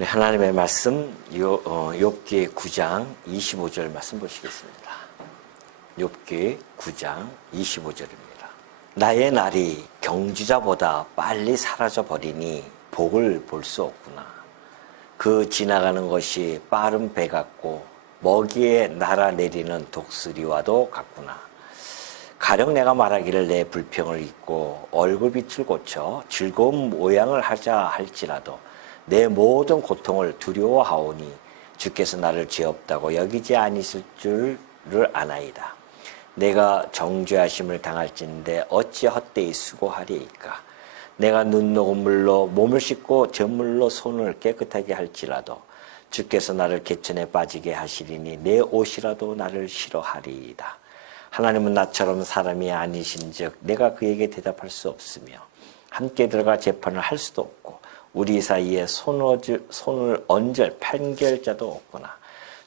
우리 하나님의 말씀 욥기 9장 25절 말씀 보시겠습니다. 욥기 9장 25절입니다. 나의 날이 경주자보다 빨리 사라져 버리니 복을 볼 수 없구나. 그 지나가는 것이 빠른 배 같고 먹이에 날아내리는 독수리와도 같구나. 가령 내가 말하기를 내 불평을 잊고 얼굴빛을 고쳐 즐거운 모양을 하자 할지라도 내 모든 고통을 두려워하오니 주께서 나를 죄 없다고 여기지 아니실 줄을 아나이다. 내가 정죄하심을 당할진대 어찌 헛되이 수고하리이까. 내가 눈 녹은 물로 몸을 씻고 저물로 손을 깨끗하게 할지라도 주께서 나를 개천에 빠지게 하시리니 내 옷이라도 나를 싫어하리이다. 하나님은 나처럼 사람이 아니신즉 내가 그에게 대답할 수 없으며 함께 들어가 재판을 할 수도 없고 우리 사이에 손을 얹을 판결자도 없구나.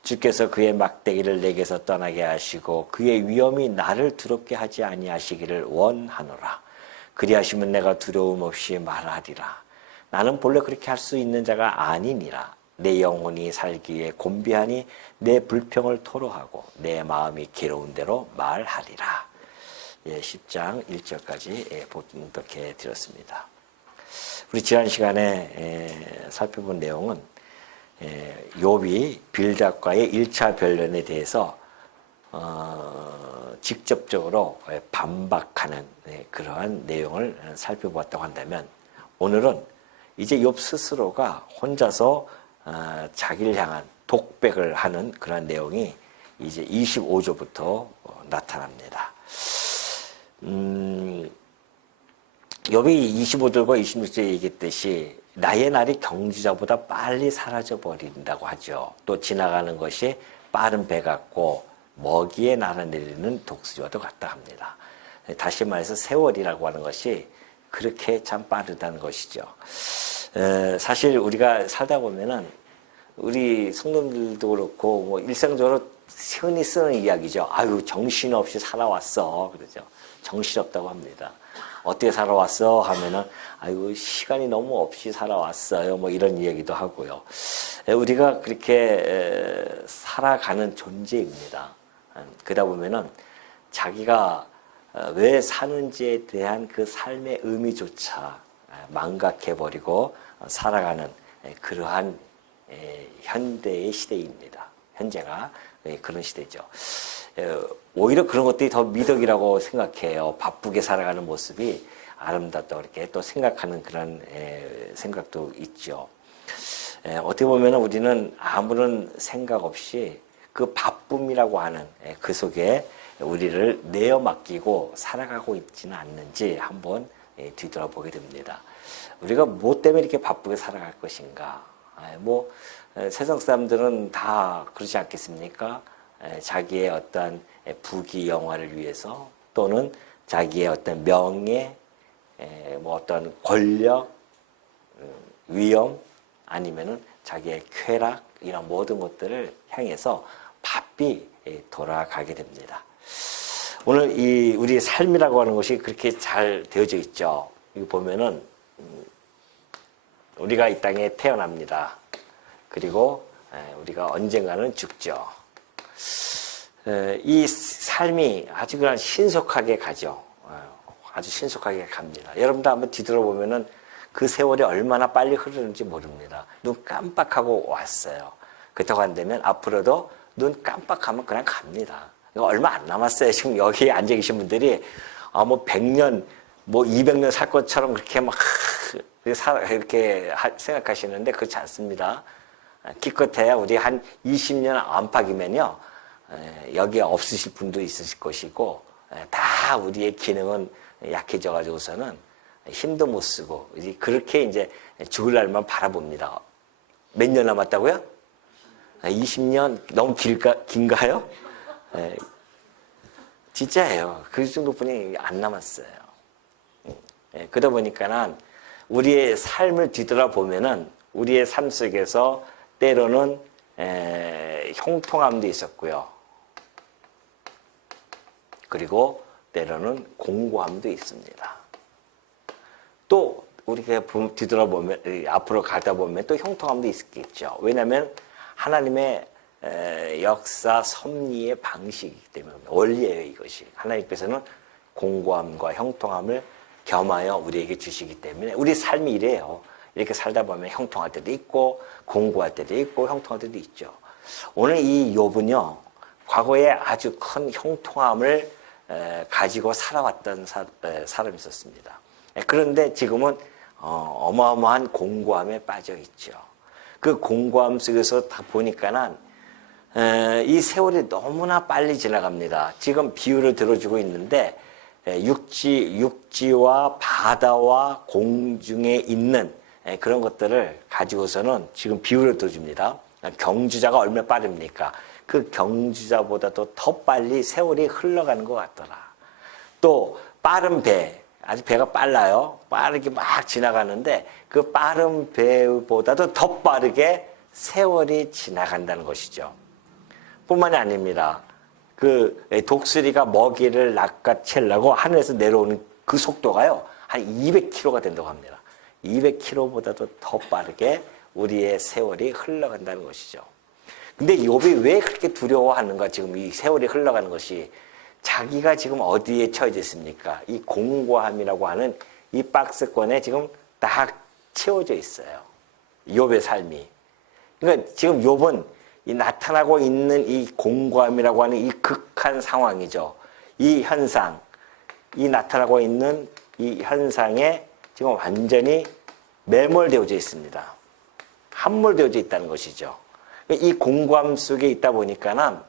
주께서 그의 막대기를 내게서 떠나게 하시고 그의 위엄이 나를 두렵게 하지 아니하시기를 원하노라. 그리하시면 내가 두려움 없이 말하리라. 나는 본래 그렇게 할 수 있는 자가 아니니라. 내 영혼이 살기에 곤비하니 내 불평을 토로하고 내 마음이 괴로운 대로 말하리라. 10장 1절까지 봉독해 드렸습니다. 우리 지난 시간에 살펴본 내용은 욥이 빌닷과의 1차 변론에 대해서 직접적으로 반박하는 그러한 내용을 살펴보았다고 한다면, 오늘은 이제 욥 스스로가 혼자서 자기를 향한 독백을 하는 그런 내용이 이제 25조부터 나타납니다. 욥이 25절과 26절에 얘기했듯이 나의 날이 경주자보다 빨리 사라져 버린다고 하죠. 또 지나가는 것이 빠른 배 같고 먹이에 날아내리는 독수리와도 같다 합니다. 다시 말해서 세월이라고 하는 것이 그렇게 참 빠르다는 것이죠. 사실 우리가 살다 보면은 우리 성도들도 그렇고 뭐 일상적으로 흔히 쓰는 이야기죠. 아유, 정신없이 살아왔어. 그러죠. 정신없다고 합니다. 어떻게 살아왔어? 하면은 아이고 시간이 너무 없이 살아왔어요. 뭐 이런 이야기도 하고요. 우리가 그렇게 살아가는 존재입니다. 그러다 보면은 자기가 왜 사는지에 대한 그 삶의 의미조차 망각해버리고 살아가는 그러한 현대의 시대입니다. 현재가 그런 시대죠. 오히려 그런 것들이 더 미덕이라고 생각해요. 바쁘게 살아가는 모습이 아름답다고 이렇게 또 생각하는 그런 생각도 있죠. 어떻게 보면 우리는 아무런 생각 없이 그 바쁨이라고 하는 그 속에 우리를 내어 맡기고 살아가고 있지는 않는지 한번 뒤돌아보게 됩니다. 우리가 뭐 때문에 이렇게 바쁘게 살아갈 것인가? 세상 사람들은 다 그러지 않겠습니까? 자기의 어떤 부귀 영화를 위해서 또는 자기의 어떤 명예, 어떤 권력, 위엄 아니면은 자기의 쾌락 이런 모든 것들을 향해서 바삐 돌아가게 됩니다. 오늘 우리의 삶이라고 하는 것이 그렇게 잘 되어져 있죠. 이거 보면은 우리가 이 땅에 태어납니다. 그리고 우리가 언젠가는 죽죠. 이 삶이 아주 그냥 신속하게 가죠. 아주 신속하게 갑니다. 여러분도 한번 뒤돌아보면은 그 세월이 얼마나 빨리 흐르는지 모릅니다. 눈 깜빡하고 왔어요. 그렇다고 한다면 앞으로도 눈 깜빡하면 그냥 갑니다. 얼마 안 남았어요. 지금 여기 앉아 계신 분들이 100년, 200년 살 것처럼 그렇게 이렇게 생각하시는데 그렇지 않습니다. 기껏해야 우리 한 20년 안팎이면요. 여기에 없으실 분도 있으실 것이고 다 우리의 기능은 약해져가지고서는 힘도 못 쓰고 그렇게 이제 죽을 날만 바라봅니다. 몇 년 남았다고요? 20년 너무 긴가요? 진짜예요. 그 정도뿐이 안 남았어요. 그러다 보니까는 우리의 삶을 뒤돌아보면은 우리의 삶 속에서 때로는 형통함도 있었고요. 그리고 때로는 공고함도 있습니다. 또 우리가 뒤돌아보면, 앞으로 가다 보면 또 형통함도 있겠죠. 왜냐하면 하나님의 역사 섭리의 방식이기 때문에, 원리예요, 이것이. 하나님께서는 공고함과 형통함을 겸하여 우리에게 주시기 때문에 우리 삶이 이래요. 이렇게 살다 보면 형통할 때도 있고 공고할 때도 있고 형통할 때도 있죠. 오늘 이 욥은요, 과거에 아주 큰 형통함을 가지고 살아왔던 사람이 있었습니다. 그런데 지금은 어마어마한 공고함에 빠져 있죠. 그 공고함 속에서 다 보니까는 이 세월이 너무나 빨리 지나갑니다. 지금 비유를 들어주고 있는데 육지와 바다와 공중에 있는 그런 것들을 가지고서는 지금 비유를 들어줍니다. 경주자가 얼마나 빠릅니까? 그 경주자보다도 더 빨리 세월이 흘러가는 것 같더라. 또 빠른 배, 아주 배가 빨라요. 빠르게 막 지나가는데 그 빠른 배보다도 더 빠르게 세월이 지나간다는 것이죠. 뿐만이 아닙니다. 그 독수리가 먹이를 낚아채려고 하늘에서 내려오는 그 속도가요, 한 200km가 된다고 합니다. 200km보다도 더 빠르게 우리의 세월이 흘러간다는 것이죠. 근데 욥이 왜 그렇게 두려워하는가? 지금 이 세월이 흘러가는 것이 자기가 지금 어디에 처해져 있습니까? 이 공고함이라고 하는 이 박스권에 지금 딱 채워져 있어요. 욥의 삶이. 그러니까 지금 욥은 이 나타나고 있는 이 공고함이라고 하는 이 극한 상황이죠. 이 현상, 이 나타나고 있는 이 현상에 지금 완전히 매몰되어져 있습니다. 함몰되어져 있다는 것이죠. 이 공고함 속에 있다 보니까는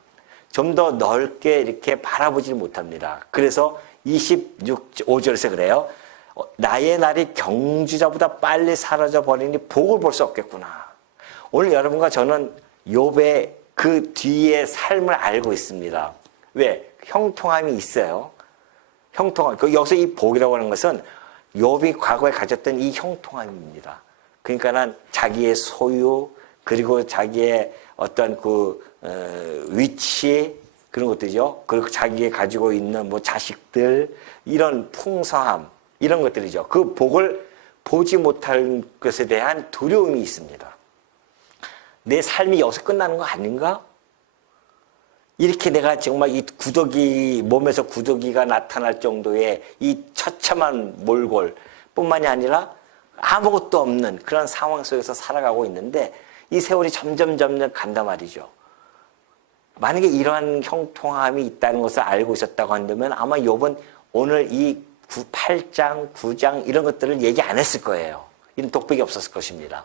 좀 더 넓게 이렇게 바라보지 못합니다. 그래서 25절에서 그래요. 나의 날이 경주자보다 빨리 사라져 버리니 복을 볼 수 없겠구나. 오늘 여러분과 저는 욥의 그 뒤의 삶을 알고 있습니다. 왜? 형통함이 있어요. 형통함. 여기서 이 복이라고 하는 것은 욥이 과거에 가졌던 이 형통함입니다. 그러니까는 자기의 소유, 그리고 자기의 어떤 위치, 그런 것들이죠. 그리고 자기가 가지고 있는 뭐 자식들, 이런 풍성함, 이런 것들이죠. 그 복을 보지 못할 것에 대한 두려움이 있습니다. 내 삶이 여기서 끝나는 거 아닌가? 이렇게 내가 정말 이 몸에서 구더기가 나타날 정도의 이 처참한 몰골 뿐만이 아니라 아무것도 없는 그런 상황 속에서 살아가고 있는데 이 세월이 점점 간단 말이죠. 만약에 이러한 형통함이 있다는 것을 알고 있었다고 한다면 아마 욥은 오늘 이 8장, 9장 이런 것들을 얘기 안 했을 거예요. 이런 독백이 없었을 것입니다.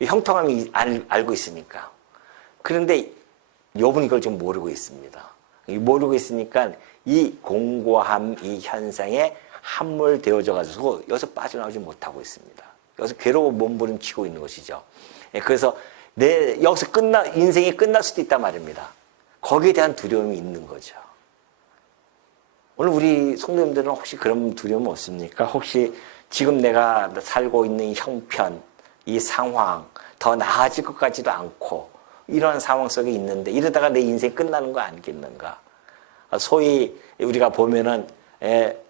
형통함이 알고 있으니까. 그런데 욥은 이걸 좀 모르고 있습니다. 모르고 있으니까 이 공고함, 이 현상에 함몰되어져 가지고 여기서 빠져나오지 못하고 있습니다. 여기서 괴로워 몸부림치고 있는 것이죠. 그래서 여기서 인생이 끝날 수도 있단 말입니다. 거기에 대한 두려움이 있는 거죠. 오늘 우리 성도님들은 혹시 그런 두려움 없습니까? 혹시 지금 내가 살고 있는 이 형편, 이 상황, 더 나아질 것 같지도 않고 이런 상황 속에 있는데 이러다가 내 인생 끝나는 거 아니겠는가? 소위 우리가 보면은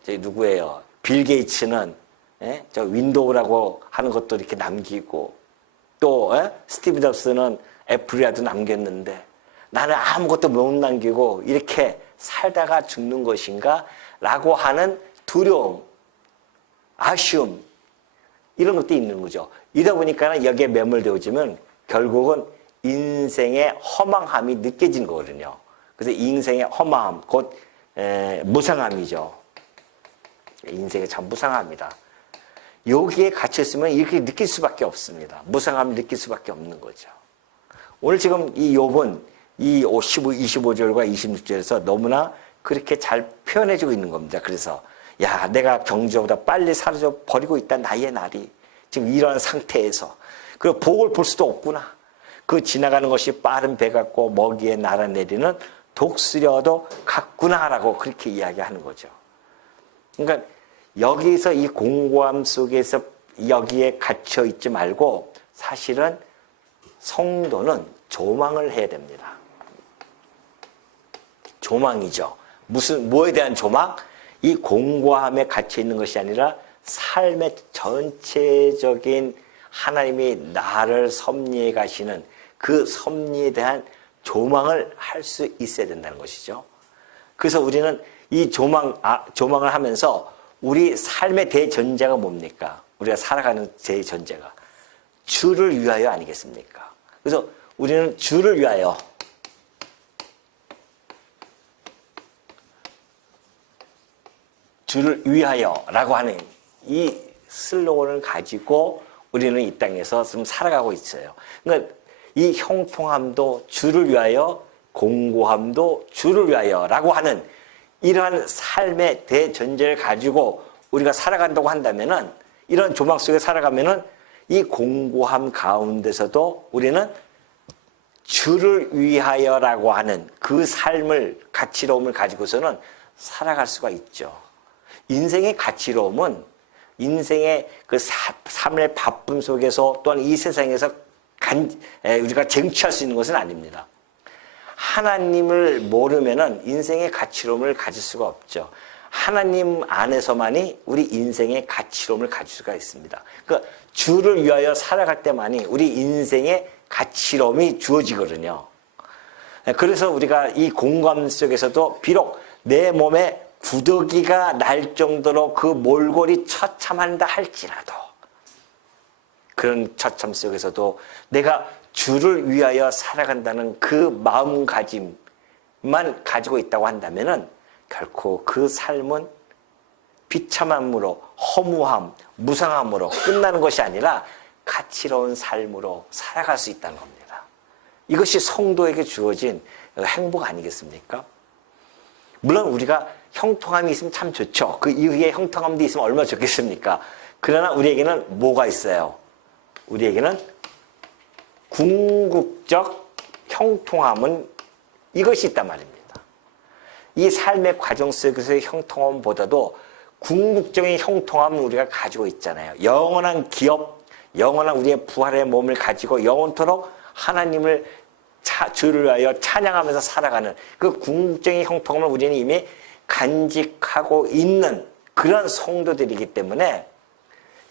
누구예요? 빌 게이츠는 저 윈도우라고 하는 것도 이렇게 남기고 또 스티브 잡스는 애플이라도 남겼는데 나는 아무것도 못 남기고 이렇게 살다가 죽는 것인가? 라고 하는 두려움, 아쉬움 이런 것도 있는 거죠. 이러다 보니까 여기에 매몰되어지면 결국은 인생의 허망함이 느껴지는 거거든요. 그래서 인생의 허망함, 곧 무상함이죠. 인생이 참 무상합니다. 여기에 갇혀있으면 이렇게 느낄 수밖에 없습니다. 무상함을 느낄 수밖에 없는 거죠. 오늘 지금 이 욥은 이 25절과 26절에서 너무나 그렇게 잘 표현해주고 있는 겁니다. 그래서 야, 내가 경주보다 빨리 사라져 버리고 있다, 나의 날이. 지금 이러한 상태에서. 그리고 복을 볼 수도 없구나. 그 지나가는 것이 빠른 배 같고 먹이에 날아내리는 독수리와도 같구나라고 그렇게 이야기하는 거죠. 그러니까 여기서 이 공고함 속에서 여기에 갇혀 있지 말고 사실은 성도는 조망을 해야 됩니다. 조망이죠. 뭐에 대한 조망? 이 공고함에 갇혀 있는 것이 아니라 삶의 전체적인 하나님이 나를 섭리해 가시는 그 섭리에 대한 조망을 할 수 있어야 된다는 것이죠. 그래서 우리는 이 조망을 하면서 우리 삶의 대전제가 뭡니까? 우리가 살아가는 대전제가 주를 위하여 아니겠습니까? 그래서 우리는 주를 위하여 라고 하는 이 슬로건을 가지고 우리는 이 땅에서 좀 살아가고 있어요. 그러니까 이 형통함도 주를 위하여, 공고함도 주를 위하여 라고 하는 이러한 삶의 대전제를 가지고 우리가 살아간다고 한다면은, 이런 조망 속에 살아가면은 이 공고함 가운데서도 우리는 주를 위하여라고 하는 그 삶을, 가치로움을 가지고서는 살아갈 수가 있죠. 인생의 가치로움은 인생의 그 삶의 바쁨 속에서 또한 이 세상에서 우리가 쟁취할 수 있는 것은 아닙니다. 하나님을 모르면은 인생의 가치로움을 가질 수가 없죠. 하나님 안에서만이 우리 인생의 가치로움을 가질 수가 있습니다. 그러니까 주를 위하여 살아갈 때만이 우리 인생의 가치로움이 주어지거든요. 그래서 우리가 이 공감 속에서도 비록 내 몸에 구더기가 날 정도로 그 몰골이 처참한다 할지라도, 그런 처참 속에서도 내가 주를 위하여 살아간다는 그 마음가짐만 가지고 있다고 한다면은 결코 그 삶은 비참함으로, 허무함, 무상함으로 끝나는 것이 아니라 가치로운 삶으로 살아갈 수 있다는 겁니다. 이것이 성도에게 주어진 행복 아니겠습니까? 물론 우리가 형통함이 있으면 참 좋죠. 그 이후에 형통함도 있으면 얼마나 좋겠습니까? 그러나 우리에게는 뭐가 있어요? 우리에게는 궁극적 형통함은 이것이 있단 말입니다. 이 삶의 과정 속에서의 형통함보다도 궁극적인 형통함을 우리가 가지고 있잖아요. 영원한 기업, 영원한 우리의 부활의 몸을 가지고 영원토록 하나님을 주를 위하여 찬양하면서 살아가는 그 궁극적인 형통함을 우리는 이미 간직하고 있는 그런 성도들이기 때문에,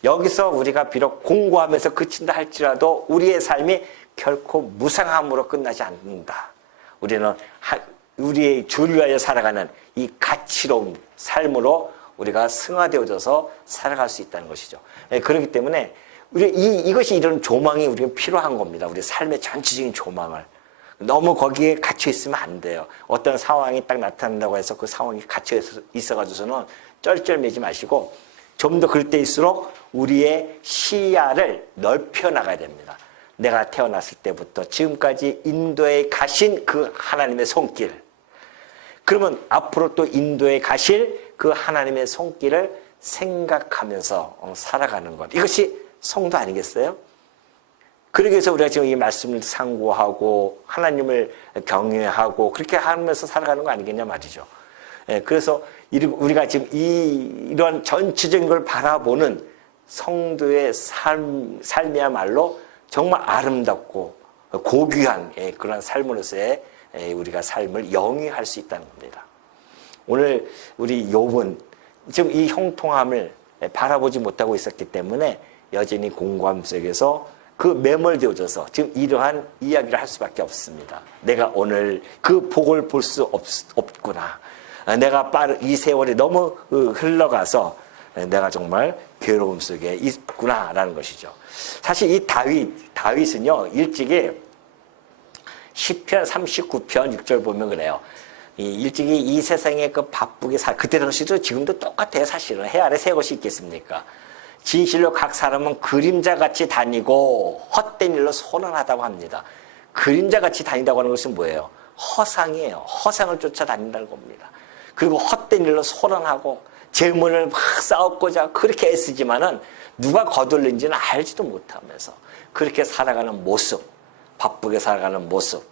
여기서 우리가 비록 공고하면서 그친다 할지라도 우리의 삶이 결코 무상함으로 끝나지 않는다. 우리는 우리의 주를 위하여 살아가는 이 가치로운 삶으로 우리가 승화되어져서 살아갈 수 있다는 것이죠. 그렇기 때문에 이것이 이런 조망이 우리가 필요한 겁니다. 우리 삶의 전체적인 조망을. 너무 거기에 갇혀 있으면 안 돼요. 어떤 상황이 딱 나타난다고 해서 그 상황이 갇혀 있어가지고서는 쩔쩔매지 마시고 좀 더 그럴 때일수록 우리의 시야를 넓혀 나가야 됩니다. 내가 태어났을 때부터 지금까지 인도에 가신 그 하나님의 손길, 그러면 앞으로 또 인도에 가실 그 하나님의 손길을 생각하면서 살아가는 것, 이것이 성도 아니겠어요? 그러기 위해서 우리가 지금 이 말씀을 상고하고 하나님을 경외하고 그렇게 하면서 살아가는 거 아니겠냐 말이죠. 그래서 우리가 지금 이런 전체적인 걸 바라보는 성도의 삶이야말로 정말 아름답고 고귀한 그런 삶으로서의 우리가 삶을 영위할 수 있다는 겁니다. 오늘 우리 욥은 지금 이 형통함을 바라보지 못하고 있었기 때문에 여전히 공고함 속에서 그 매몰되어져서 지금 이러한 이야기를 할 수밖에 없습니다. 내가 오늘 그 복을 볼 수 없구나. 내가 이 세월이 너무 흘러가서 내가 정말 괴로움 속에 있구나라는 것이죠. 사실 이 다윗은요, 일찍이 시편 39편 6절 보면 그래요. 일찍이 이 세상에 그 바쁘게 그때 당시도 지금도 똑같아요. 사실은 해 아래 새 것이 있겠습니까? 진실로 각 사람은 그림자같이 다니고 헛된 일로 소란하다고 합니다. 그림자같이 다닌다고 하는 것은 뭐예요? 허상이에요. 허상을 쫓아다닌다는 겁니다. 그리고 헛된 일로 소란하고 재물을 막 쌓고자 그렇게 애쓰지만은 누가 거둘린지는 알지도 못하면서 그렇게 살아가는 모습, 바쁘게 살아가는 모습,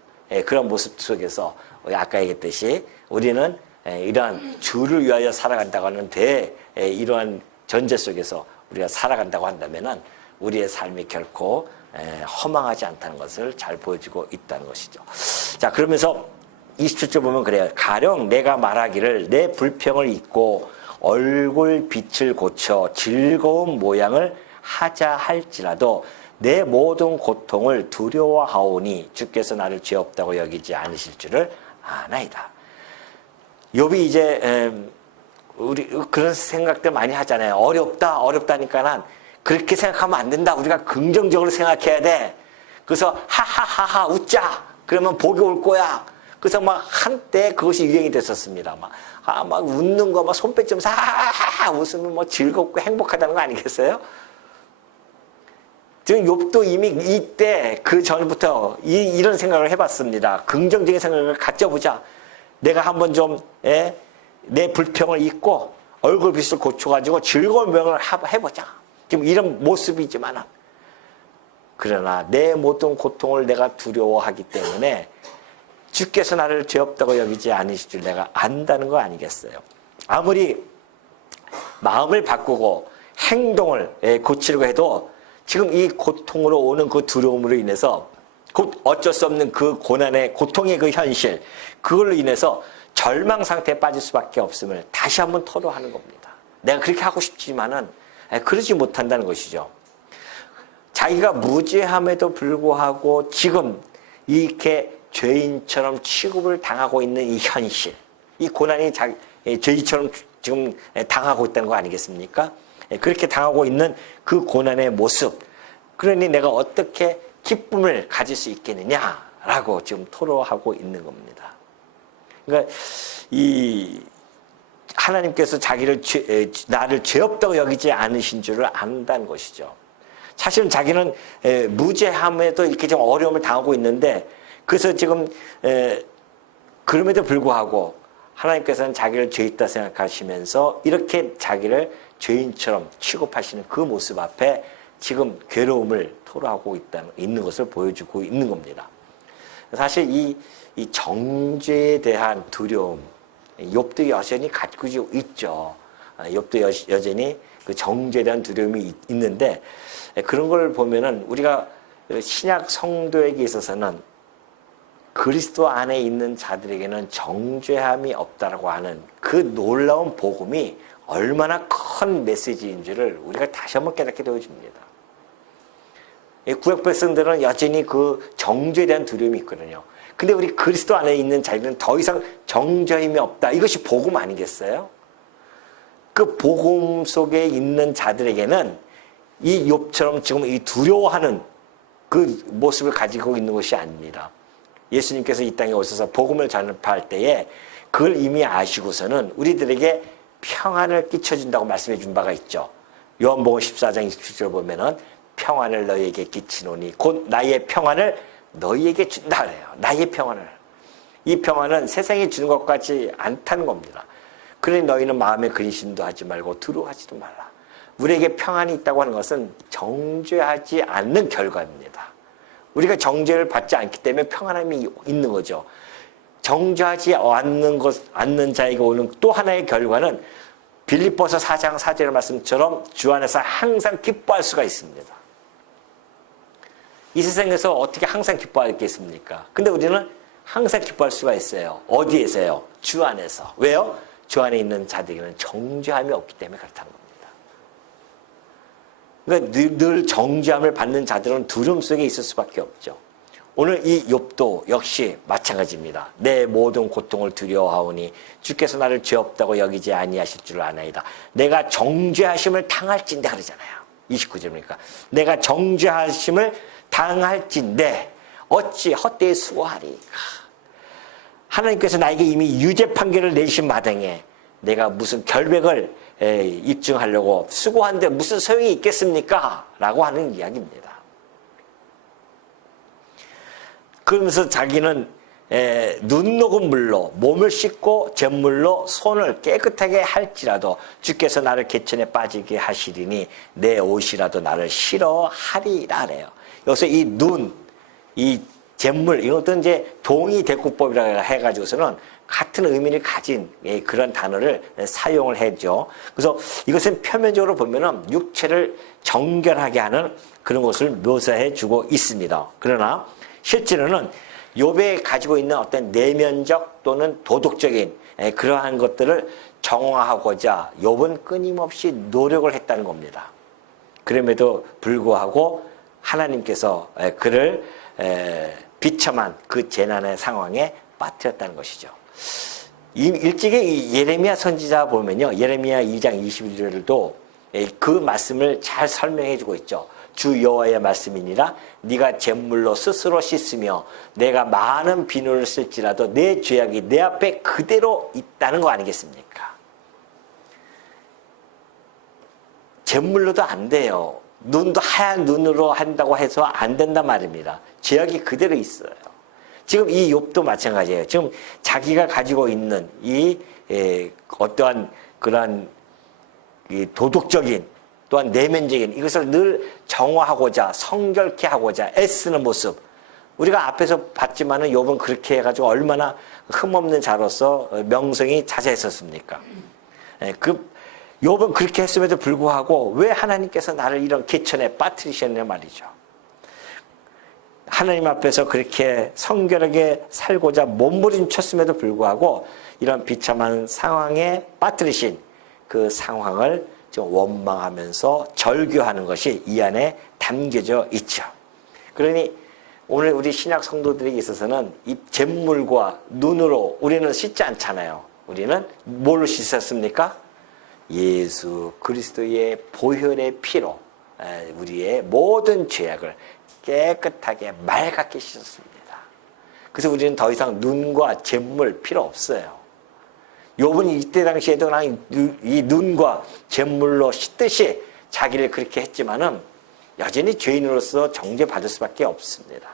그런 모습 속에서 아까 얘기했듯이 우리는 이러한 주를 위하여 살아간다고 하는데 이러한 전제 속에서 우리가 살아간다고 한다면은 우리의 삶이 결코 허망하지 않다는 것을 잘 보여주고 있다는 것이죠. 자, 그러면서 27절 보면 그래요. 가령 내가 말하기를 내 불평을 잊고 얼굴 빛을 고쳐 즐거운 모양을 하자 할지라도 내 모든 고통을 두려워하오니 주께서 나를 죄 없다고 여기지 않으실 줄을 아나이다. 욥이 이제 우리 그런 생각들 많이 하잖아요. 어렵다니까는 그렇게 생각하면 안 된다. 우리가 긍정적으로 생각해야 돼. 그래서 하하하하 웃자. 그러면 복이 올 거야. 그래서 막 한때 그것이 유행이 됐었습니다. 막 웃는 거, 막 손뼉 좀 하하하 웃으면 뭐 즐겁고 행복하다는 거 아니겠어요? 지금 욥도 이미 이때 그 전부터 이런 생각을 해봤습니다. 긍정적인 생각을 가져보자. 내가 한번 좀 내 불평을 잊고 얼굴 빛을 고쳐가지고 즐거운 명을 해보자. 지금 이런 모습이지만은 그러나 내 모든 고통을 내가 두려워하기 때문에 주께서 나를 죄 없다고 여기지 않으실 줄 내가 안다는 거 아니겠어요? 아무리 마음을 바꾸고 행동을 고치려고 해도 지금 이 고통으로 오는 그 두려움으로 인해서 곧 어쩔 수 없는 그 고난의 고통의 그 현실, 그걸로 인해서 절망 상태에 빠질 수밖에 없음을 다시 한번 토로하는 겁니다. 내가 그렇게 하고 싶지만은 그러지 못한다는 것이죠. 자기가 무죄함에도 불구하고 지금 이렇게 죄인처럼 취급을 당하고 있는 이 현실, 이 고난이 죄인처럼 지금 당하고 있다는 거 아니겠습니까? 그렇게 당하고 있는 그 고난의 모습, 그러니 내가 어떻게 기쁨을 가질 수 있겠느냐라고 지금 토로하고 있는 겁니다. 그러니까 이 하나님께서 나를 죄 없다고 여기지 않으신 줄을 안다는 것이죠. 사실은 자기는 무죄함에도 이렇게 좀 어려움을 당하고 있는데, 그래서 지금 그럼에도 불구하고 하나님께서는 자기를 죄 있다 생각하시면서 이렇게 자기를 죄인처럼 취급하시는 그 모습 앞에 지금 괴로움을 토로하고 있는 것을 보여주고 있는 겁니다. 사실 이 정죄에 대한 두려움, 욥도 여전히 가지고 있죠. 욥도 여전히 그 정죄에 대한 두려움이 있는데, 그런 걸 보면은 우리가 신약 성도에게 있어서는 그리스도 안에 있는 자들에게는 정죄함이 없다라고 하는 그 놀라운 복음이 얼마나 큰 메시지인지를 우리가 다시 한번 깨닫게 되어집니다. 구약 백성들은 여전히 그 정죄에 대한 두려움이 있거든요. 근데 우리 그리스도 안에 있는 자들은 더 이상 정죄함이 없다. 이것이 복음 아니겠어요? 그 복음 속에 있는 자들에게는 이 욥처럼 지금 이 두려워하는 그 모습을 가지고 있는 것이 아닙니다. 예수님께서 이 땅에 오셔서 복음을 전파할 때에 그걸 이미 아시고서는 우리들에게 평안을 끼쳐준다고 말씀해 준 바가 있죠. 요한복음 14장 27절 보면은 평안을 너희에게 끼치노니 곧 나의 평안을 너희에게 준다 그래요. 나의 평안을. 이 평안은 세상이 주는 것 같지 않다는 겁니다. 그러니 너희는 마음에 근심도 하지 말고 두려워하지도 말라. 우리에게 평안이 있다고 하는 것은 정죄하지 않는 결과입니다. 우리가 정죄를 받지 않기 때문에 평안함이 있는 거죠. 정죄하지 않는 자에게 오는 또 하나의 결과는 빌립보서 4장 4절의 말씀처럼 주 안에서 항상 기뻐할 수가 있습니다. 이 세상에서 어떻게 항상 기뻐하겠습니까? 근데 우리는 항상 기뻐할 수가 있어요. 어디에서요? 주 안에서. 왜요? 주 안에 있는 자들에게는 정죄함이 없기 때문에 그렇다는 겁니다. 그러니까 늘 정죄함을 받는 자들은 두려움 속에 있을 수밖에 없죠. 오늘 이 욥도 역시 마찬가지입니다. 내 모든 고통을 두려워하오니 주께서 나를 죄 없다고 여기지 아니하실 줄 아나이다. 내가 정죄하심을 당할진대 그러잖아요. 29절이니까 내가 정죄하심을 당할진대 어찌 헛되이 수고하리. 하나님께서 나에게 이미 유죄 판결을 내리신 마당에 내가 무슨 결백을 입증하려고 수고하는데 무슨 소용이 있겠습니까? 라고 하는 이야기입니다. 그러면서 자기는 눈 녹은 물로 몸을 씻고 잿물로 손을 깨끗하게 할지라도 주께서 나를 개천에 빠지게 하시리니 내 옷이라도 나를 싫어하리라 그래요. 여기서 이 눈, 이 잿물 이것도 이제 동의대구법이라고 해가지고서는 같은 의미를 가진 그런 단어를 사용을 했죠. 그래서 이것은 표면적으로 보면은 육체를 정결하게 하는 그런 것을 묘사해 주고 있습니다. 그러나 실제로는 욥이 가지고 있는 어떤 내면적 또는 도덕적인 그러한 것들을 정화하고자 욥은 끊임없이 노력을 했다는 겁니다. 그럼에도 불구하고 하나님께서 그를 비참한 그 재난의 상황에 빠뜨렸다는 것이죠. 일찍이 예레미야 선지자 보면요, 예레미야 2장 21절도 그 말씀을 잘 설명해 주고 있죠. 주 여호와의 말씀이니라 네가 잿물로 스스로 씻으며 내가 많은 비누를 쓸지라도 내 죄악이 내 앞에 그대로 있다는 거 아니겠습니까? 잿물로도 안 돼요. 눈도 하얀 눈으로 한다고 해서 안 된단 말입니다. 죄악이 그대로 있어요. 지금 이 욥도 마찬가지예요. 지금 자기가 가지고 있는 이 어떠한 그러한 이 도덕적인 또한 내면적인 이것을 늘 정화하고자 성결케 하고자 애쓰는 모습, 우리가 앞에서 봤지만은 욥은 그렇게 해가지고 얼마나 흠없는 자로서 명성이 자자했었습니까? 그 욥은 그렇게 했음에도 불구하고 왜 하나님께서 나를 이런 개천에 빠뜨리셨냐 말이죠. 하나님 앞에서 그렇게 성결하게 살고자 몸부림쳤음에도 불구하고 이런 비참한 상황에 빠뜨리신 그 상황을 좀 원망하면서 절규하는 것이 이 안에 담겨져 있죠. 그러니 오늘 우리 신약 성도들에게 있어서는 이 잿물과 눈으로 우리는 씻지 않잖아요. 우리는 뭘로 씻었습니까? 예수 그리스도의 보혈의 피로 우리의 모든 죄악을 깨끗하게 맑게 씻었습니다. 그래서 우리는 더 이상 눈과 잿물 필요 없어요. 욥은 이때 당시에도 그냥 이 눈과 잿물로 씻듯이 자기를 그렇게 했지만은 여전히 죄인으로서 정죄받을 수밖에 없습니다.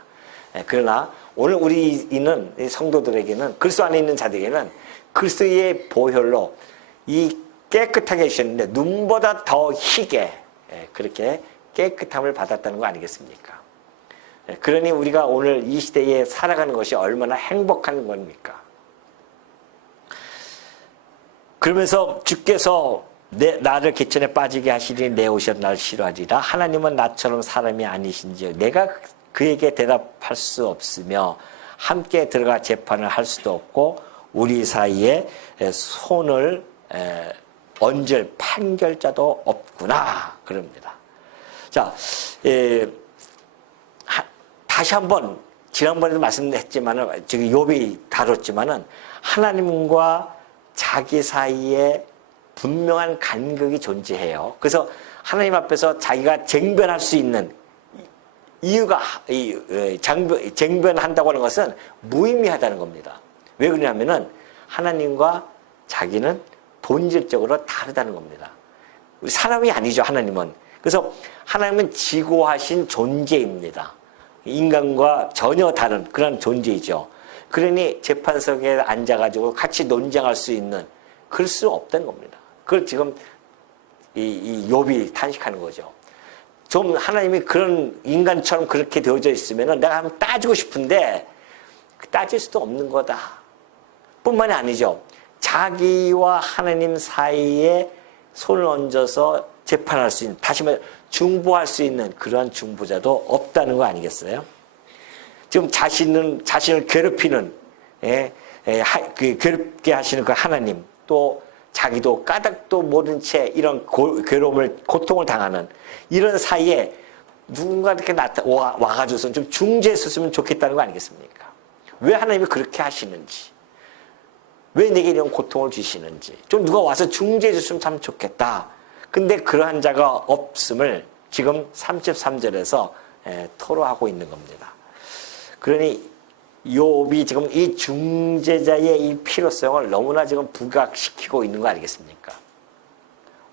그러나 오늘 우리는 성도들에게는 그리스도 안에 있는 자들에게는 그리스도의 보혈로 이 깨끗하게 해주셨는데 눈보다 더 희게 그렇게 깨끗함을 받았다는 거 아니겠습니까? 그러니 우리가 오늘 이 시대에 살아가는 것이 얼마나 행복한 겁니까? 그러면서 주께서 나를 개천에 빠지게 하시리니 내 오셔 나를 싫어하리라. 하나님은 나처럼 사람이 아니신지 내가 그에게 대답할 수 없으며 함께 들어가 재판을 할 수도 없고 우리 사이에 손을 얹을 판결자도 없구나 그럽니다. 자, 다시 한번 지난번에도 말씀했지만은 지금 욥이 다뤘지만은 하나님과 자기 사이에 분명한 간극이 존재해요. 그래서 하나님 앞에서 자기가 쟁변할 수 있는 이유가 쟁변한다고 하는 것은 무의미하다는 겁니다. 왜 그러냐면은 하나님과 자기는 본질적으로 다르다는 겁니다. 사람이 아니죠, 하나님은. 그래서 하나님은 지고하신 존재입니다. 인간과 전혀 다른 그런 존재이죠. 그러니 재판석에 앉아가지고 같이 논쟁할 수 있는 그럴 수 없다는 겁니다. 그걸 지금 이 욥이 탄식하는 거죠. 좀 하나님이 그런 인간처럼 그렇게 되어져 있으면은 내가 한번 따지고 싶은데 따질 수도 없는 거다. 뿐만이 아니죠. 자기와 하나님 사이에 손을 얹어서 재판할 수 있는, 다시 말해 중보할 수 있는 그러한 중보자도 없다는 거 아니겠어요? 지금 자신을 괴롭히는, 괴롭게 하시는 그 하나님, 또 자기도 까닭도 모른 채 이런 괴로움을, 고통을 당하는 이런 사이에 누군가 이렇게 와가지고서 좀 중재했었으면 좋겠다는 거 아니겠습니까? 왜 하나님이 그렇게 하시는지, 왜 내게 이런 고통을 주시는지, 좀 누가 와서 중재해 줬으면 참 좋겠다. 근데 그러한 자가 없음을 지금 33절에서 토로하고 있는 겁니다. 그러니 욥이 지금 이 중재자의 이 필요성을 너무나 지금 부각시키고 있는 거 아니겠습니까?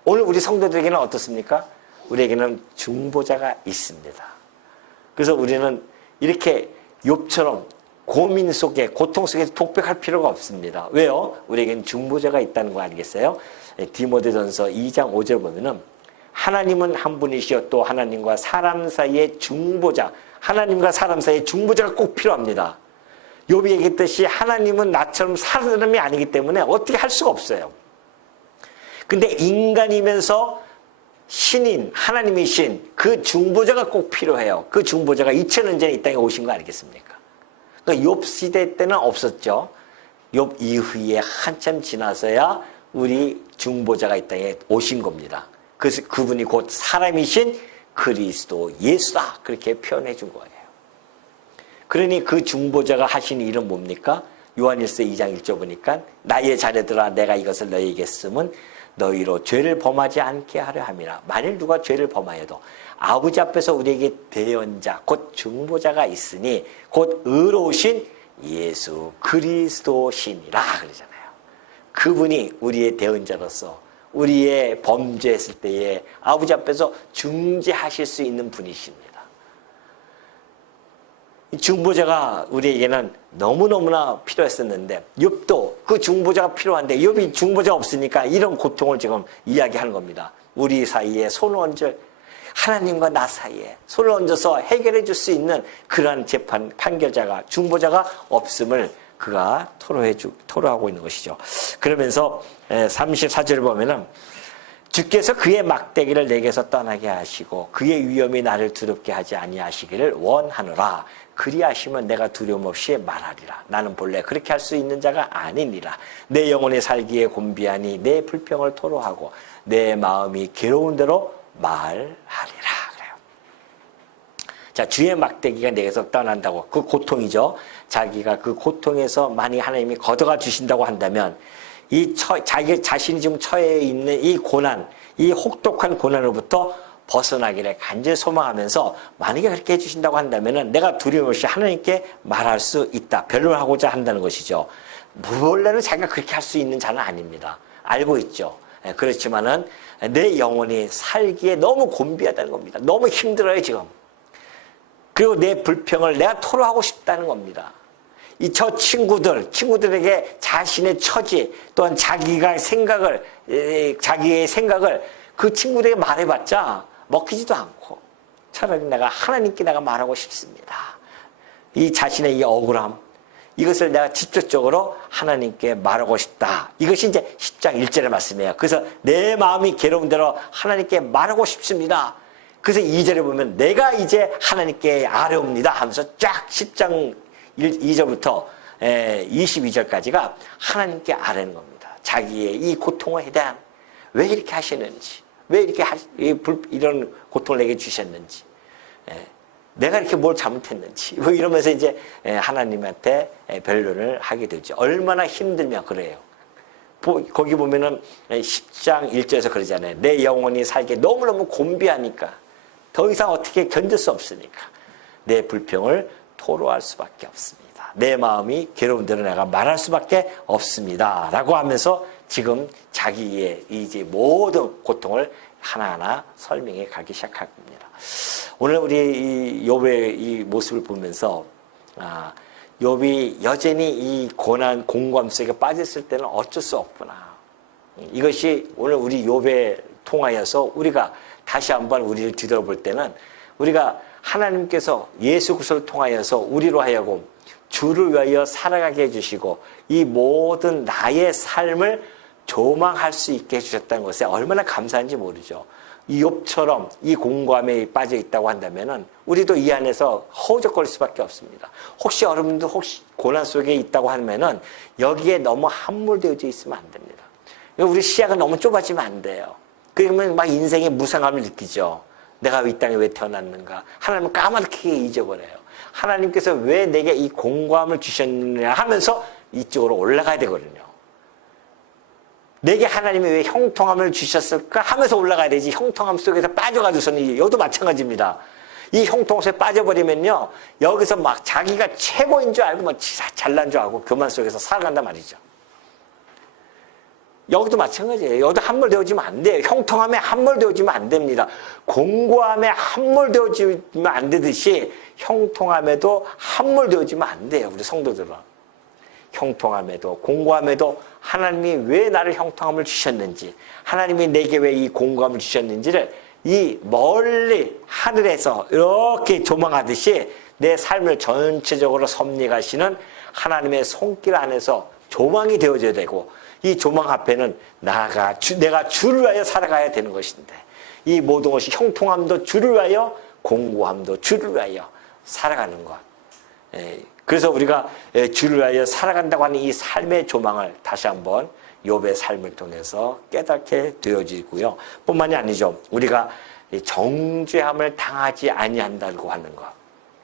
오늘 우리 성도들에게는 어떻습니까? 우리에게는 중보자가 있습니다. 그래서 우리는 이렇게 욥처럼 고민 속에, 고통 속에서 독백할 필요가 없습니다. 왜요? 우리에게는 중보자가 있다는 거 아니겠어요? 디모데전서 2장 5절 보면은 하나님은 한 분이시여 또 하나님과 사람 사이의 중보자, 하나님과 사람 사이의 중보자가 꼭 필요합니다. 욥이 얘기했듯이 하나님은 나처럼 사람이 아니기 때문에 어떻게 할 수가 없어요. 근데 인간이면서 신인, 하나님이신 그 중보자가 꼭 필요해요. 그 중보자가 2000년 전에 이 땅에 오신 거 아니겠습니까? 그 욥 시대 때는 없었죠. 욥 이후에 한참 지나서야 우리 중보자가 이 땅에 오신 겁니다. 그래서 그분이 곧 사람이신 그리스도 예수다, 그렇게 표현해 준 거예요. 그러니 그 중보자가 하신 일은 뭡니까? 요한일서 2장 1절 보니까 나의 자녀들아 내가 이것을 너희에게 쓰면 너희로 죄를 범하지 않게 하려 함이라. 만일 누가 죄를 범하여도 아버지 앞에서 우리에게 대언자 곧 중보자가 있으니 곧 의로우신 예수 그리스도시니라 그러잖아요. 그분이 우리의 대언자로서 우리의 범죄했을 때에 아버지 앞에서 중재하실 수 있는 분이십니다. 이 중보자가 우리에게는 너무너무나 필요했었는데 욥도 그 중보자가 필요한데 욥이 중보자가 없으니까 이런 고통을 지금 이야기하는 겁니다. 우리 사이에 손을 얹을 하나님과 나 사이에 손을 얹어서 해결해 줄 수 있는 그러한 재판 판결자가 중보자가 없음을 그가 토로하고 있는 것이죠. 그러면서 34절을 보면은 주께서 그의 막대기를 내게서 떠나게 하시고 그의 위엄이 나를 두렵게 하지 아니하시기를 원하노라. 그리하시면 내가 두려움 없이 말하리라. 나는 본래 그렇게 할 수 있는 자가 아니니라. 내 영혼이 살기에 곤비하니 내 불평을 토로하고 내 마음이 괴로운 대로 말하리라. 그래요. 자, 주의 막대기가 내게서 떠난다고, 그 고통이죠. 자기가 그 고통에서 만약 하나님이 걷어가 주신다고 한다면 자기 자신이 지금 처해 있는 이 고난, 이 혹독한 고난으로부터 벗어나기를 간절히 소망하면서 만약에 그렇게 해주신다고 한다면 내가 두려움 없이 하나님께 말할 수 있다. 변론하고자 한다는 것이죠. 원래는 자기가 그렇게 할 수 있는 자는 아닙니다. 알고 있죠. 그렇지만은 내 영혼이 살기에 너무 곤비하다는 겁니다. 너무 힘들어요 지금. 그리고 내 불평을 내가 토로하고 싶다는 겁니다. 저 친구들에게 자신의 처지 또한 자기의 생각을 그 친구들에게 말해봤자 먹히지도 않고 차라리 하나님께 내가 말하고 싶습니다. 이 자신의 이 억울함, 이것을 내가 직접적으로 하나님께 말하고 싶다. 이것이 이제 10장 1절의 말씀이에요. 그래서 내 마음이 괴로운 대로 하나님께 말하고 싶습니다. 그래서 2절에 보면 내가 이제 하나님께 아뢰옵니다 하면서 쫙 10장 2절부터 22절까지가 하나님께 아뢰는 겁니다. 자기의 이 고통에 대한 왜 이렇게 하시는지, 왜 이렇게 이런 고통을 내게 주셨는지, 내가 이렇게 뭘 잘못했는지, 뭐 이러면서 이제 하나님한테 변론을 하게 되죠. 얼마나 힘들면 그래요. 거기 보면은 10장 1절에서 그러잖아요. 내 영혼이 살기에 너무너무 곤비하니까 더 이상 어떻게 견딜 수 없으니까 내 불평을 토로할 수밖에 없습니다. 내 마음이 괴로운 대로 내가 말할 수밖에 없습니다. 라고 하면서 지금 자기의 이제 모든 고통을 하나하나 설명해 가기 시작할 겁니다. 오늘 우리 이 욥의 이 모습을 보면서 욥이 여전히 이 고난 공고함 속에 빠졌을 때는 어쩔 수 없구나. 이것이 오늘 우리 욥에 통하여서 우리가 다시 한번 우리를 뒤돌아볼 때는 우리가 하나님께서 예수 그리스도를 통하여서 우리로 하여금 주를 위하여 살아가게 해주시고 이 모든 나의 삶을 조망할 수 있게 해주셨다는 것에 얼마나 감사한지 모르죠. 이 욥처럼 이 공고함에 빠져 있다고 한다면은 우리도 이 안에서 허우적거릴 수밖에 없습니다. 혹시 여러분도 혹시 고난 속에 있다고 하면은 여기에 너무 함몰되어져 있으면 안 됩니다. 우리 시야가 너무 좁아지면 안 돼요. 그러면 막 인생의 무상함을 느끼죠. 내가 이 땅에 왜 태어났는가? 하나님은 까맣게 잊어버려요. 하나님께서 왜 내게 이 공고함을 주셨느냐 하면서 이쪽으로 올라가야 되거든요. 내게 하나님이 왜 형통함을 주셨을까 하면서 올라가야 되지. 형통함 속에서 빠져가지고서는 이것도 마찬가지입니다. 이 형통 속에 빠져버리면요, 여기서 막 자기가 최고인 줄 알고 뭐 잘난 줄 알고 교만 속에서 살아간단 말이죠. 여기도 마찬가지예요. 여기도 함몰되어지면 안 돼요. 형통함에 함몰되어지면 안 됩니다. 공고함에 함몰되어지면 안 되듯이 형통함에도 함몰되어지면 안 돼요. 우리 성도들은. 형통함에도 공고함에도 하나님이 왜 나를 형통함을 주셨는지, 하나님이 내게 왜 이 공고함을 주셨는지를 이 멀리 하늘에서 이렇게 조망하듯이 내 삶을 전체적으로 섭리하시는 하나님의 손길 안에서 조망이 되어져야 되고, 이 조망 앞에는 내가 주를 위하여 살아가야 되는 것인데, 이 모든 것이 형통함도 주를 위하여, 공고함도 주를 위하여 살아가는 것. 그래서 우리가 주를 위하여 살아간다고 하는 이 삶의 조망을 다시 한번 욥의 삶을 통해서 깨닫게 되어지고요. 뿐만이 아니죠. 우리가 정죄함을 당하지 아니한다고 하는 것.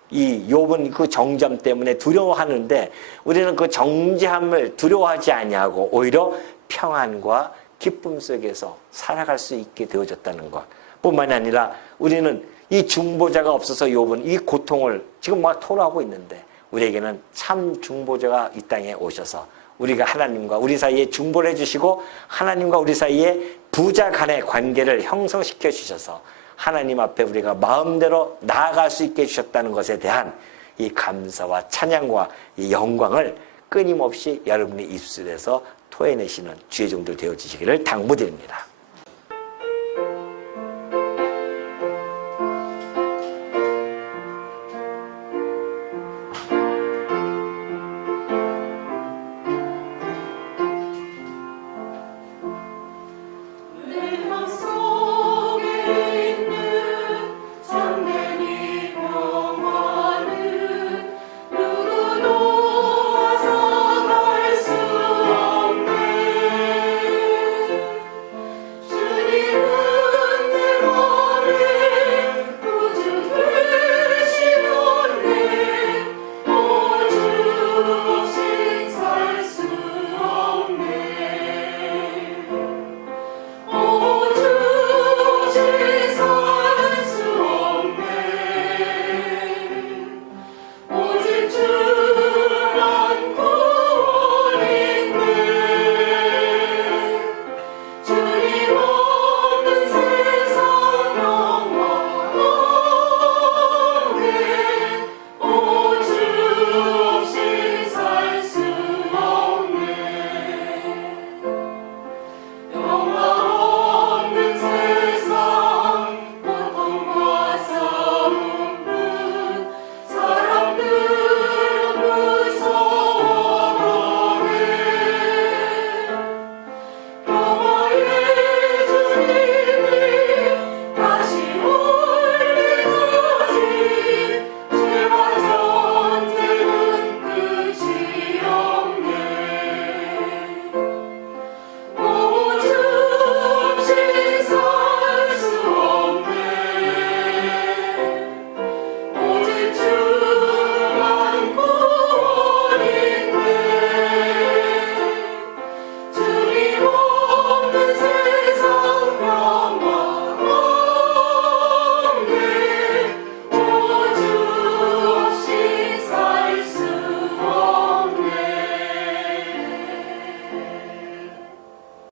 이 욥은 그 정죄함 때문에 두려워하는데 우리는 그 정죄함을 두려워하지 아니하고 오히려 평안과 기쁨 속에서 살아갈 수 있게 되어졌다는 것. 뿐만이 아니라 우리는 이 중보자가 없어서 욥은 이 고통을 지금 막 토로하고 있는데 우리에게는 참 중보자가 이 땅에 오셔서 우리가 하나님과 우리 사이에 중보를 해주시고 하나님과 우리 사이에 부자 간의 관계를 형성시켜 주셔서 하나님 앞에 우리가 마음대로 나아갈 수 있게 해주셨다는 것에 대한 이 감사와 찬양과 이 영광을 끊임없이 여러분의 입술에서 토해내시는 주의 종들 되어지시기를 당부드립니다.